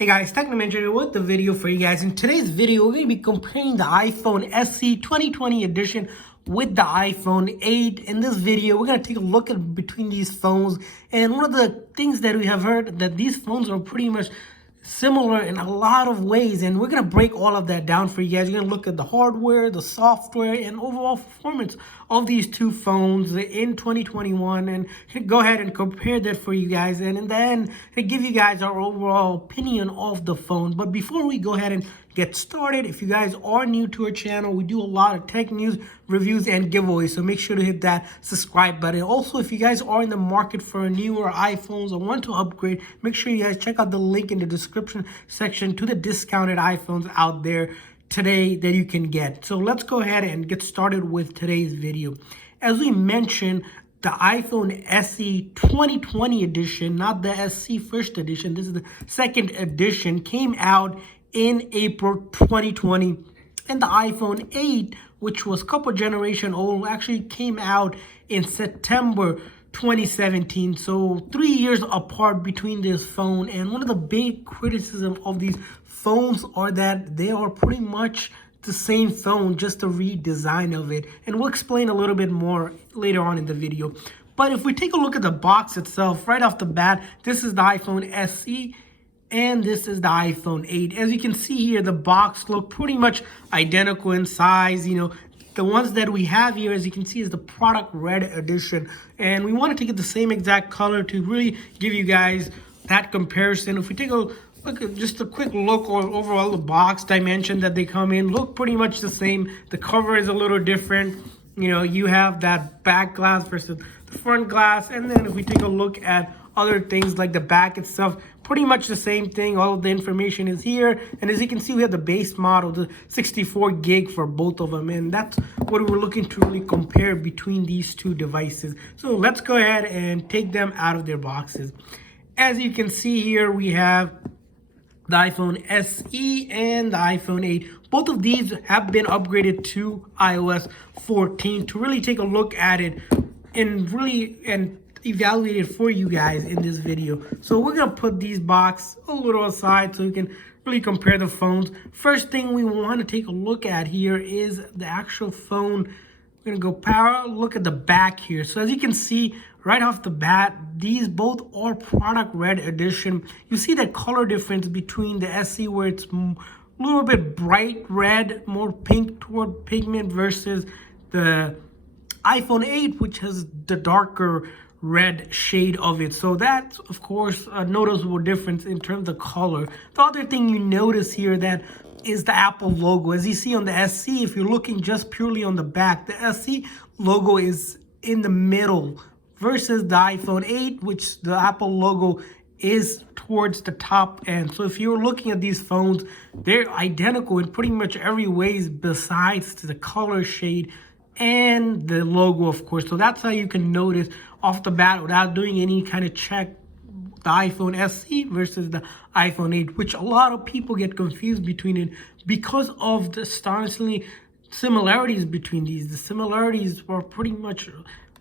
Hey guys, Technomentary with the video for you guys. In today's video, we're going to be comparing the iPhone SE 2020 edition with the iPhone 8. In this video, we're going to take a look at between these phones. And one of the things that we have heard that these phones are pretty much similar in a lot of ways, and we're going to break all of that down for you guys. We're going to look at the hardware, the software, and overall performance of these two phones in 2021, and go ahead and compare that for you guys, and in the end give you guys our overall opinion of the phone. But before we go ahead and get started, if you guys are new to our channel, we do a lot of tech news, reviews, and giveaways, so make sure to hit that subscribe button. Also, if you guys are in the market for newer iPhones or want to upgrade, make sure you guys check out the link in the description section to the discounted iPhones out there today that you can get. So let's go ahead and get started with today's video. As we mentioned, the iPhone SE 2020 edition, not the SE first edition, this is the second edition, came out in April 2020, and the iPhone 8, which was a couple generation old, actually came out in September 2017. So 3 years apart between this phone. And one of the big criticisms of these phones are that they are pretty much the same phone, just a redesign of it, and we'll explain a little bit more later on in the video. But if we take a look at the box itself, right off the bat, this is the iPhone SE and this is the iPhone 8. As you can see here, the box look pretty much identical in size. The ones that we have here, as you can see, is the product red edition, and we want to take it the same exact color to really give you guys that comparison. If we take a look at just a quick look overall, the box dimension that they come in look pretty much the same. The cover is a little different. You have that back glass versus the front glass, and then if we take a look at other things like the back itself, pretty much the same thing. All of the information is here, and as you can see, we have the base model, the 64 gig for both of them, and that's what we're looking to really compare between these two devices. So let's go ahead and take them out of their boxes. As you can see here, we have the iPhone SE and the iPhone 8. Both of these have been upgraded to iOS 14 to really take a look at it and evaluate it for you guys in this video. So we're gonna put these boxes a little aside so we can really compare the phones. First thing we want to take a look at here is the actual phone. We're gonna go power, look at the back here. So as you can see right off the bat, these both are product red edition. You see that color difference between the SE, where it's a little bit bright red, more pink toward pigment, versus the iPhone 8, which has the darker red shade of it. So that's, of course, a noticeable difference in terms of color. The other thing you notice here that is the Apple logo. As you see on the SE, if you're looking just purely on the back, the SE logo is in the middle, versus the iPhone 8, which the Apple logo is towards the top end. So if you're looking at these phones, they're identical in pretty much every way besides the color shade and the logo, of course. So that's how you can notice off the bat without doing any kind of check the iPhone SE versus the iPhone 8, which a lot of people get confused between it because of the astonishingly similarities between these. The similarities are pretty much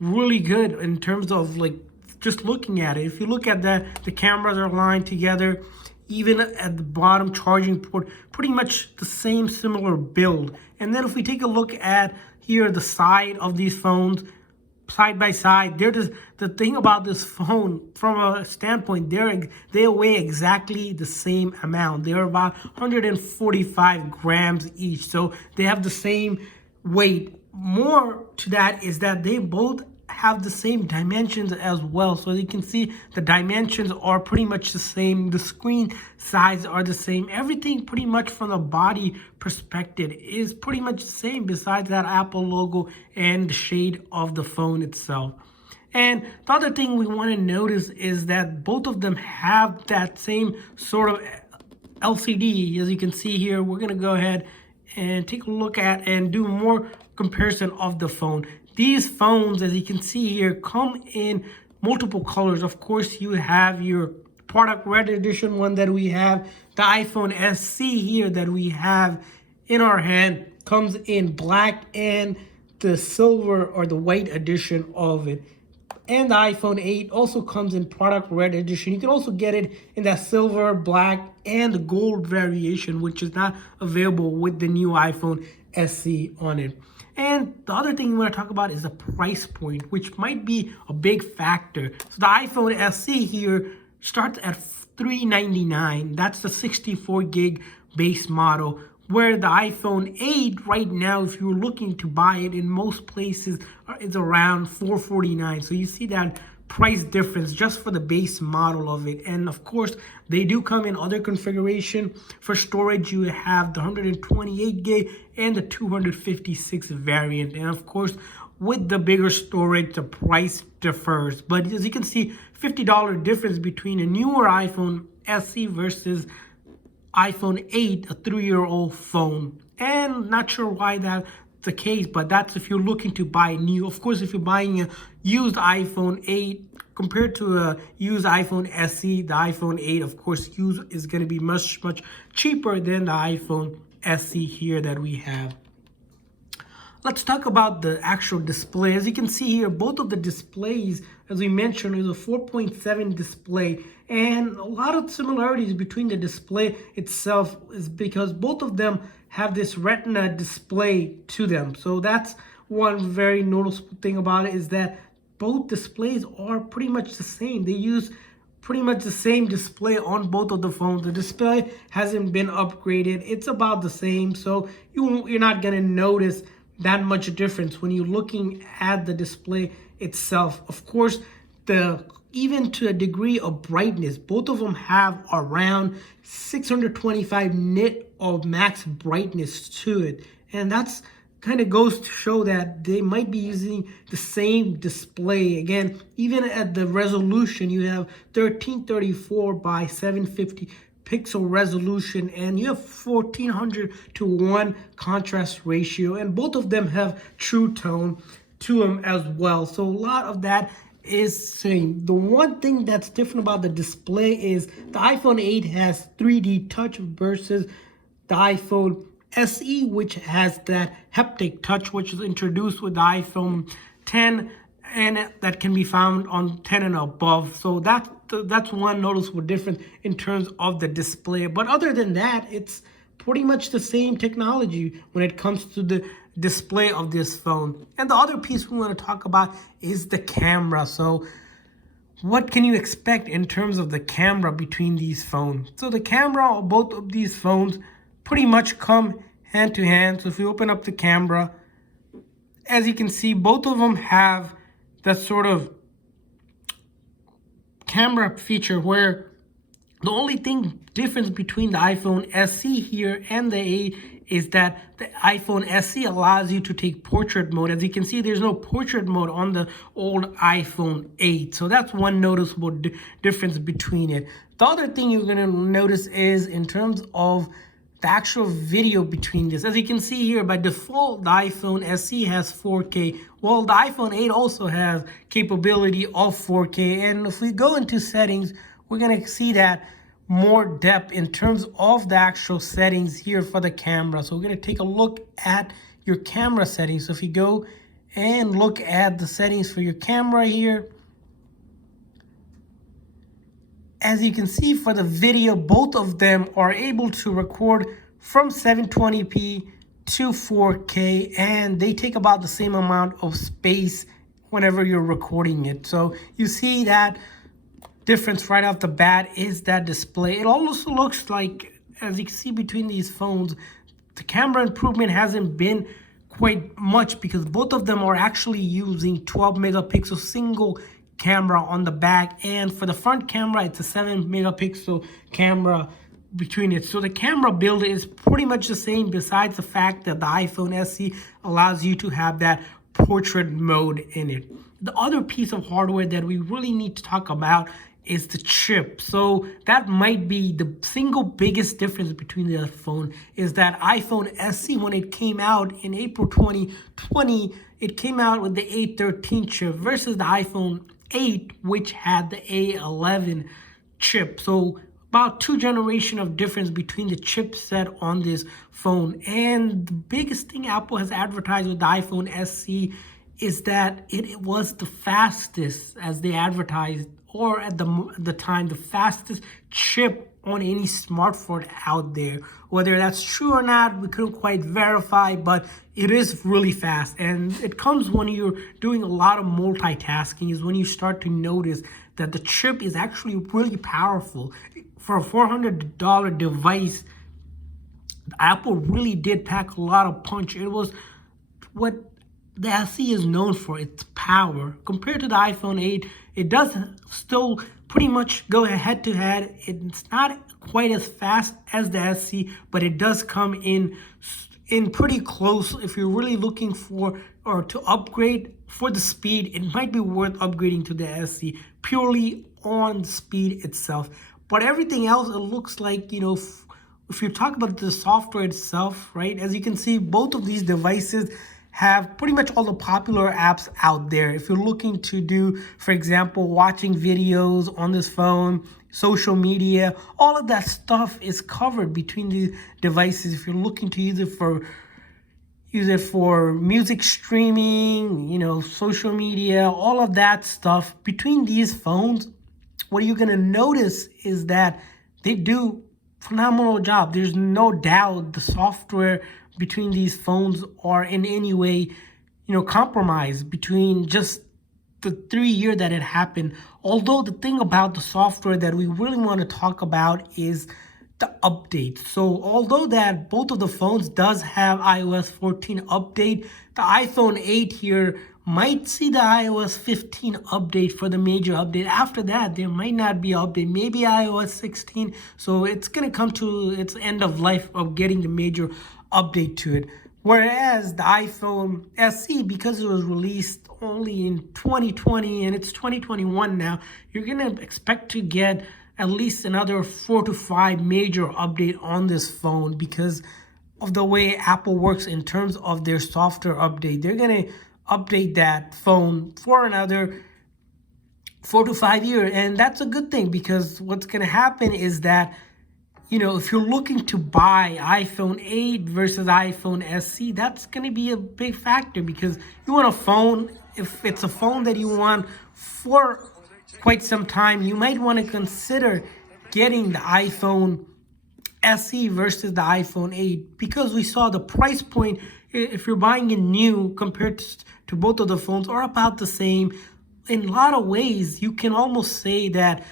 really good in terms of like just looking at it. If you look at the cameras are aligned together, even at the bottom charging port, pretty much the same similar build. And then if we take a look at here the side of these phones side by side, the thing about this phone from a standpoint, they weigh exactly the same amount. They're about 145 grams each, so they have the same weight. More to that is that they both have the same dimensions as well. So as you can see, the dimensions are pretty much the same. The screen size are the same. Everything pretty much from the body perspective is pretty much the same, besides that Apple logo and the shade of the phone itself. And the other thing we want to notice is that both of them have that same sort of LCD. As you can see here, we're going to go ahead and take a look at and do more comparison of the phone. These phones, as you can see here, come in multiple colors. Of course, you have your product red edition one that we have. The iPhone SE here that we have in our hand comes in black, and the silver or the white edition of it. And the iPhone 8 also comes in product red edition. You can also get it in that silver, black, and the gold variation, which is not available with the new iPhone SE on it. And the other thing you want to talk about is the price point, which might be a big factor. So the iPhone SE here starts at $399. That's the 64 gig base model, where the iPhone 8 right now, if you're looking to buy it in most places, is around $449. So you see that price difference just for the base model of it. And of course, they do come in other configuration. For storage, you have the 128 gig and the 256 variant. And of course, with the bigger storage, the price differs. But as you can see, $50 difference between a newer iPhone SE versus iPhone 8, a 3-year-old phone. And not sure why that's the case, but that's if you're looking to buy new. Of course, if you're buying a used iPhone 8 compared to a used iPhone SE, the iPhone 8, of course, used is going to be much cheaper than the iPhone SE here that we have. Let's talk about the actual display. As you can see here, both of the displays, as we mentioned, is a 4.7 display. And a lot of similarities between the display itself is because both of them have this retina display to them. So that's one very noticeable thing about it, is that both displays are pretty much the same. They use pretty much the same display on both of the phones. The display hasn't been upgraded. It's about the same. So you're not going to notice that much difference when you're looking at the display itself. Of course, even to a degree of brightness, both of them have around 625 nit of max brightness to it. And that's kind of goes to show that they might be using the same display. Again, even at the resolution, you have 1334 by 750 pixel resolution, and you have 1400:1 contrast ratio, and both of them have true tone to them as well. So a lot of that is same. The one thing that's different about the display is the iPhone 8 has 3D touch versus the iPhone SE, which has that haptic touch, which is introduced with the iPhone 10, and that can be found on 10 and above. So that's one noticeable difference in terms of the display. But other than that, it's pretty much the same technology when it comes to the display of this phone. And the other piece we want to talk about is the camera. So what can you expect in terms of the camera between these phones? So the camera of both of these phones pretty much come hand to hand. So if you open up the camera, as you can see, both of them have that sort of camera feature where the only difference between the iPhone SE here and the 8 is that the iPhone SE allows you to take portrait mode. As you can see, there's no portrait mode on the old iPhone 8. So that's one noticeable difference between it. The other thing you're going to notice is in terms of the actual video between this. As you can see here, by default, the iPhone SE has 4K. Well, the iPhone 8 also has capability of 4K. And if we go into settings, we're going to see that more depth in terms of the actual settings here for the camera. So we're going to take a look at your camera settings. So if you go and look at the settings for your camera here, as you can see for the video, both of them are able to record from 720p to 4K, and they take about the same amount of space whenever you're recording it. So you see that difference right off the bat is that display. It also looks like, as you can see between these phones, the camera improvement hasn't been quite much because both of them are actually using 12 megapixel single camera on the back, and for the front camera it's a 7 megapixel camera between it. So the camera build is pretty much the same, besides the fact that the iPhone SE allows you to have that portrait mode in it. The other piece of hardware that we really need to talk about is the chip. So that might be the single biggest difference between the phone, is that iPhone SE, when it came out in April 2020, it came out with the A13 chip versus the iPhone 8, which had the A11 chip. So about 2 generations of difference between the chipset on this phone. And the biggest thing Apple has advertised with the iPhone SE is that it was the fastest, as they advertised, or at the time, the fastest chip on any smartphone out there. Whether that's true or not, we couldn't quite verify, but it is really fast. And it comes when you're doing a lot of multitasking, is when you start to notice that the chip is actually really powerful. For a $400 device, Apple really did pack a lot of punch. It was what the SE is known for, its power. Compared to the iPhone 8, it does still pretty much go head to head. It's not quite as fast as the SE, but it does come in pretty close. If you're really looking for or to upgrade for the speed, it might be worth upgrading to the SE purely on speed itself. But everything else, it looks like, if you talk about the software itself, right, as you can see, both of these devices have pretty much all the popular apps out there. If you're looking to do, for example, watching videos on this phone, social media, all of that stuff is covered between these devices. If you're looking to use it for music streaming, social media, all of that stuff, between these phones, what you're gonna notice is that they do phenomenal job. There's no doubt the software between these phones are in any way, compromised between just the 3 year that it happened. Although the thing about the software that we really want to talk about is the update. So although that both of the phones does have iOS 14 update, the iPhone 8 here might see the iOS 15 update for the major update. After that, there might not be an update, maybe iOS 16. So it's going to come to its end of life of getting the major update to it. Whereas the iPhone SE, because it was released only in 2020 and it's 2021 now, you're going to expect to get at least another 4 to 5 major update on this phone because of the way Apple works in terms of their software update. They're going to update that phone for another 4 to 5 years. And that's a good thing because what's going to happen is that, if you're looking to buy iPhone 8 versus iPhone SE, that's going to be a big factor because you want a phone. If it's a phone that you want for quite some time, you might want to consider getting the iPhone SE versus the iPhone 8 because we saw the price point, if you're buying it new compared to both of the phones, are about the same. In a lot of ways, you can almost say that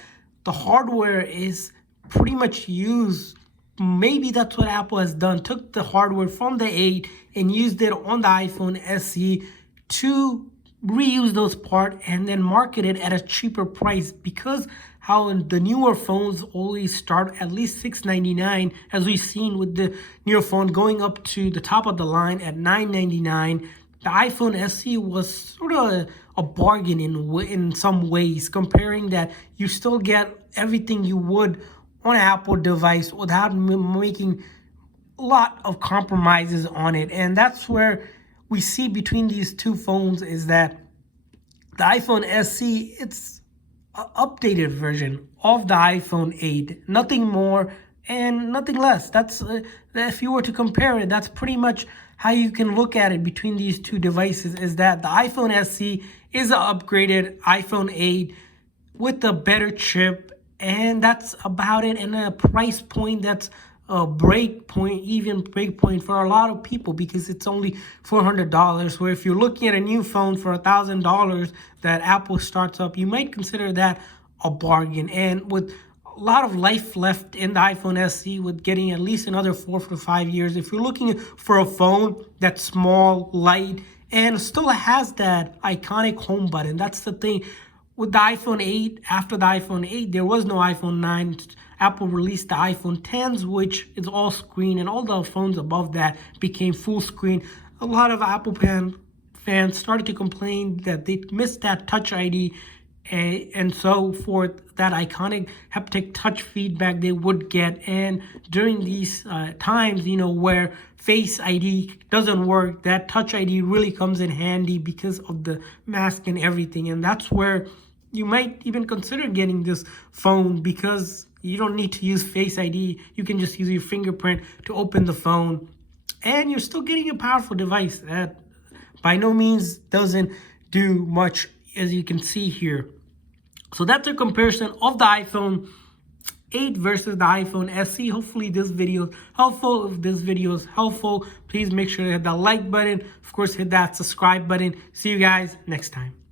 the hardware is pretty much used. Maybe that's what Apple has done, took the hardware from the 8 and used it on the iPhone SE to reuse those parts and then market it at a cheaper price, because how the newer phones always start at least $699, as we've seen with the newer phone going up to the top of the line at $999. The iPhone SE was sort of a bargain in some ways, comparing that you still get everything you would on an Apple device without making a lot of compromises on it. And that's where we see between these two phones is that the iPhone SE, it's an updated version of the iPhone 8, nothing more and nothing less. That's if you were to compare it, that's pretty much how you can look at it between these two devices, is that the iPhone SE is an upgraded iPhone 8 with a better chip, and that's about it, and a price point that's a break point for a lot of people because it's only $400. Where if you're looking at a new phone for $1,000 that Apple starts up, you might consider that a bargain. And with a lot of life left in the iPhone SE, with getting at least another 4 to 5 years, if you're looking for a phone that's small, light, and still has that iconic home button, that's the thing. With the iPhone 8, after the iPhone 8, there was no iPhone 9. Apple released the iPhone 10s, which is all screen, and all the phones above that became full screen. A lot of Apple fans started to complain that they missed that Touch ID and so forth, that iconic haptic touch feedback they would get. And during these times, where Face ID doesn't work, that Touch ID really comes in handy because of the mask and everything. And that's where you might even consider getting this phone, because you don't need to use Face ID. You can just use your fingerprint to open the phone, and you're still getting a powerful device at by no means doesn't do much, as you can see here. So that's a comparison of the iPhone 8 versus the iPhone SE. Hopefully this video is helpful. If this video is helpful, please make sure to hit that like button. Of course, hit that subscribe button. See you guys next time.